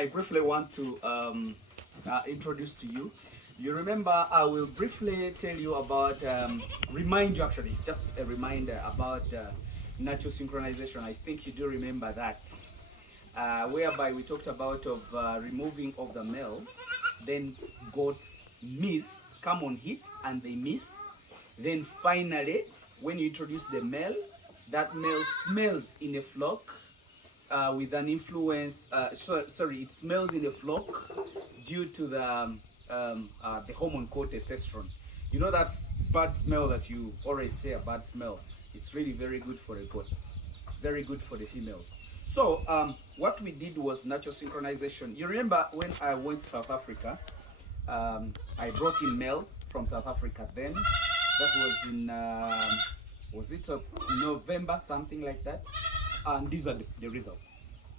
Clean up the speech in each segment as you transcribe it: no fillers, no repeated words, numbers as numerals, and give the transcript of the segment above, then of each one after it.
I briefly want to introduce to you. You remember, I will briefly tell you about, remind you actually, it's just a reminder about natural synchronization. I think you do remember that, whereby we talked about of removing of the male, then goats miss, come on hit, and they miss. Then finally, when you introduce the male, that male smells in a flock with an influence. Sorry, it smells in the flock due to the hormone called testosterone. You know that's bad smell that you always say a bad smell. It's really very good for the goats, very good for the females. So what we did was natural synchronization. You remember when I went to South Africa, I brought in males from South Africa then. That was it November, something like that. And these are the results.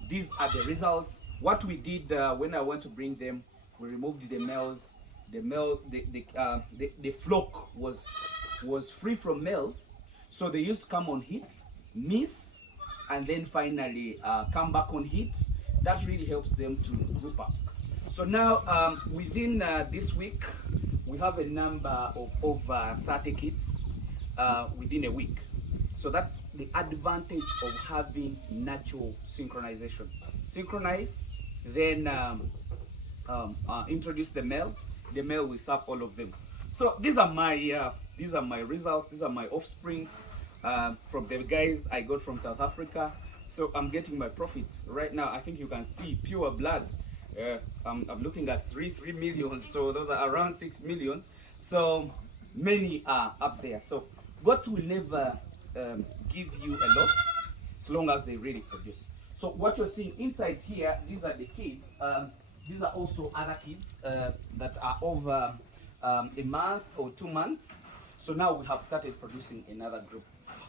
These are the results. What we did when I went to bring them, we removed the males. The flock was free from males, so they used to come on hit, miss, and then finally come back on hit. That really helps them to group up. So now within this week, we have a number of over 30 kids within a week. So that's the advantage of having natural synchronization. Synchronize, then introduce the male. The male will serve all of them. So these are my results. These are my offsprings from the guys I got from South Africa. So I'm getting my profits right now. I think you can see pure blood. I'm looking at 3 million. So those are around 6 millions. So many are up there. So goats will never give you a loss as long as they really produce. So what you're seeing inside here, these are the kids. These are also other kids that are over a month or 2 months. So now we have started producing another group.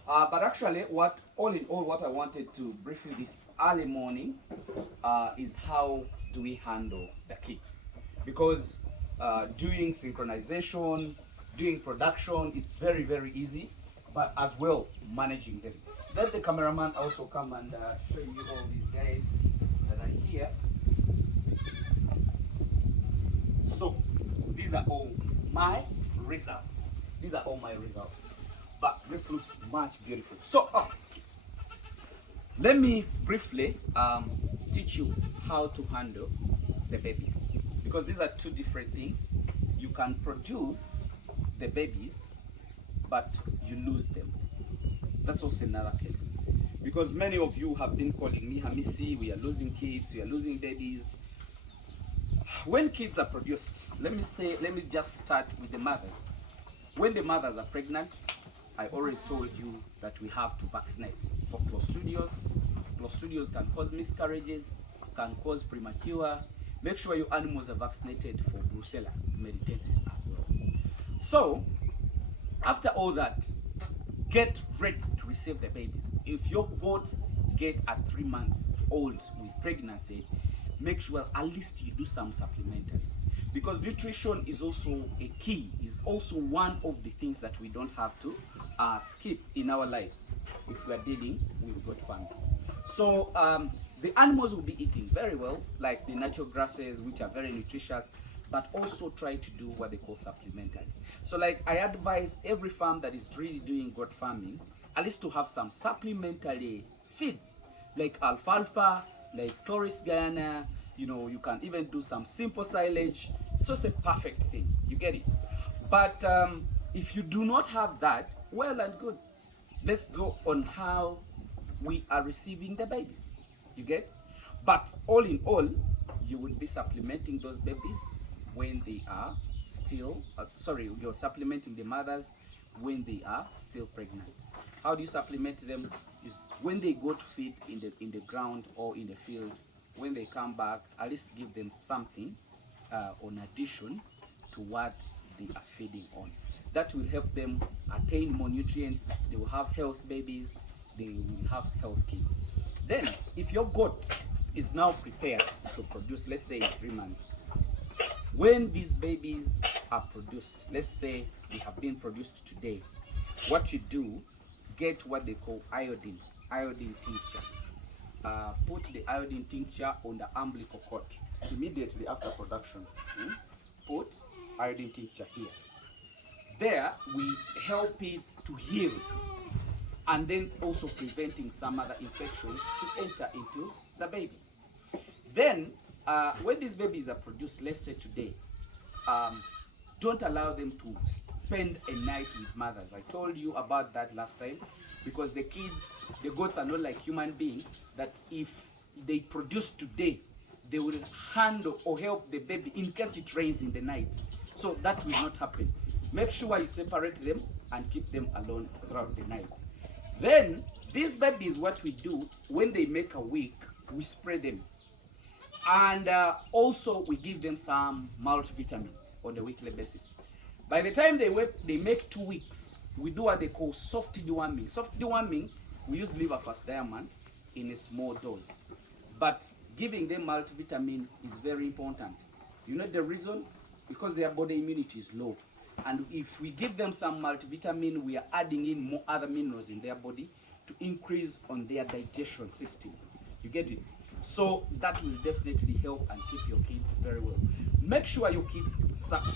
But actually, all in all, what I wanted to brief you this early morning is how do we handle the kids? Because doing synchronization, doing production, it's very, very easy, but as well managing them. Let the cameraman also come and show you all these guys that are here. So these are all my results. These are all my results. But this looks much beautiful. So let me briefly teach you how to handle the babies, because these are two different things. You can produce the babies, but you lose them. That's also another case, because many of you have been calling me, hamiisi, we are losing kids, we are losing babies. When kids are produced, let me just start with the mothers. When the mothers are pregnant, I always told you that we have to vaccinate for clostridios. Clostridios can cause miscarriages, can cause premature. Make sure your animals are vaccinated for brucella meditensis as well. So after all that, get ready to receive the babies. If your goats get at 3 months old with pregnancy, make sure at least you do some supplementary, because nutrition is also a key, is also one of the things that we don't have to skip in our lives if we are dealing with goat farming. So the animals will be eating very well, like the natural grasses, which are very nutritious, but also try to do what they call supplementary. So like I advise every farm that is really doing goat farming, at least to have some supplementary feeds, like alfalfa, like Taurus Guyana. You know, you can even do some simple silage. It's just a perfect thing, you get it. But if you do not have that, well and good. Let's go on how we are receiving the babies, you get. But all in all, you will be supplementing those babies when they are still you're supplementing the mothers when they are still pregnant. How do you supplement them? Is when they go to feed in the ground or in the field, when they come back, at least give them something on addition to what they are feeding on. That will help them attain more nutrients. They will have health babies, they will have health kids. Then if your goat is now prepared to produce, let's say in 3 months, when these babies are produced, let's say they have been produced today, what you do, get what they call iodine tincture. put the iodine tincture on the umbilical cord immediately after production. Put iodine tincture here. There we help it to heal, and then also preventing some other infections to enter into the baby. Then when these babies are produced, let's say today, don't allow them to spend a night with mothers. I told you about that last time, because the goats are not like human beings, that if they produce today, they will handle or help the baby in case it rains in the night. So that will not happen. Make sure you separate them and keep them alone throughout the night. Then these babies, what we do when they make a week, we spray them, and also we give them some multivitamin on a weekly basis. By the time they make 2 weeks, we do what they call soft deworming. Soft deworming, we use liver fast diamond in a small dose, but giving them multivitamin is very important. You know the reason? Because their body immunity is low, and if we give them some multivitamin, we are adding in more other minerals in their body to increase on their digestion system. You get it? So that will definitely help and keep your kids very well. Make sure your kids suck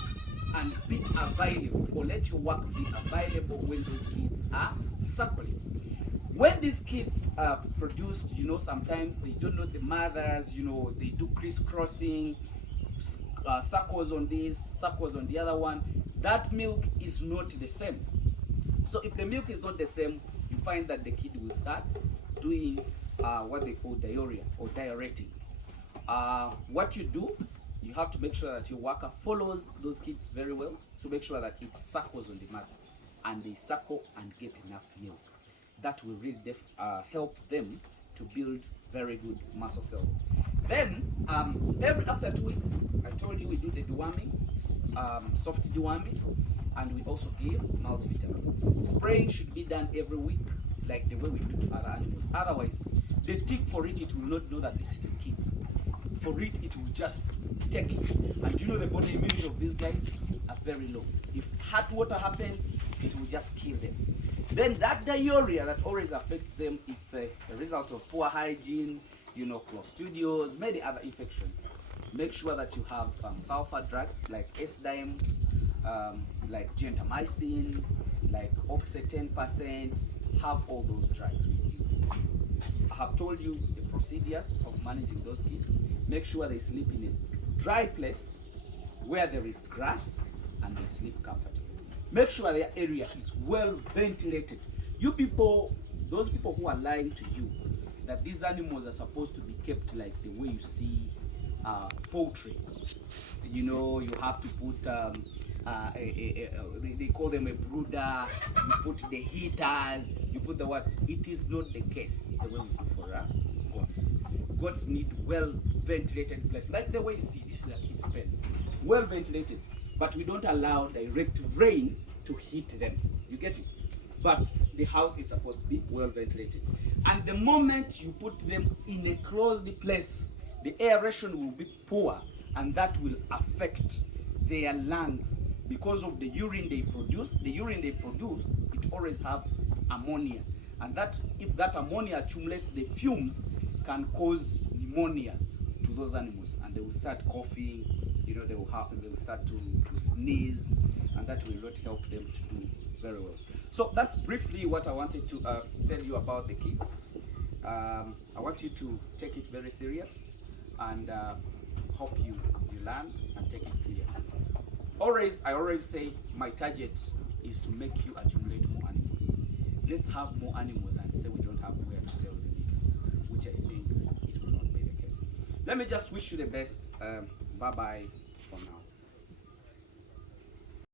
and be available, or let your work be available when those kids are suckling. When these kids are produced, you know, sometimes they don't know the mothers, you know, they do crisscrossing, suckles on this, suckles on the other one. That milk is not the same. So if the milk is not the same, you find that the kid will start doing what they call diarrhea or diuretic. What you do, you have to make sure that your worker follows those kids very well to make sure that it suckles on the mother, and they suckle and get enough milk. That will really help them to build very good muscle cells. Then after 2 weeks, I told you we do the deworming, soft deworming, and we also give multivitamin. Spraying should be done every week, like the way we do to other animals. Otherwise, the tick for it will not know that this is a kid. For it will just take it. And you know the body immunity of these guys are very low. If hot water happens, it will just kill them. Then that diarrhea that always affects them, it's a result of poor hygiene, you know, clostridios, many other infections. Make sure that you have some sulfur drugs like S-dime, like gentamicin, like oxy 10%. Have all those drugs with you. I have told you the procedures of managing those kids. Make sure they sleep in a dry place where there is grass and they sleep comfortably. Make sure their area is well ventilated. You people, those people who are lying to you that these animals are supposed to be kept like the way you see poultry. You know, you have to put they call them a brooder, you put the heaters, you put the what. It is not the case the way we see for goats. Goats need well ventilated place, like the way you see this is a kid's pen, well ventilated, but we don't allow direct rain to hit them. You get it? But the house is supposed to be well ventilated, and the moment you put them in a closed place, the aeration will be poor, and that will affect their lungs because of the urine they produce. The urine they produce, it always have ammonia, and that if that ammonia accumulates, the fumes can cause pneumonia to those animals, and they will start coughing. You know, they will start to sneeze, and that will not help them to do very well. So that's briefly what I wanted to tell you about the kids. I want you to take it very serious, and hope you learn and take it clear. I always say my target is to make you accumulate more animals. Let's have more animals and say we don't have where to sell them, which I think it will not be the case. Let me just wish you the best. Bye bye.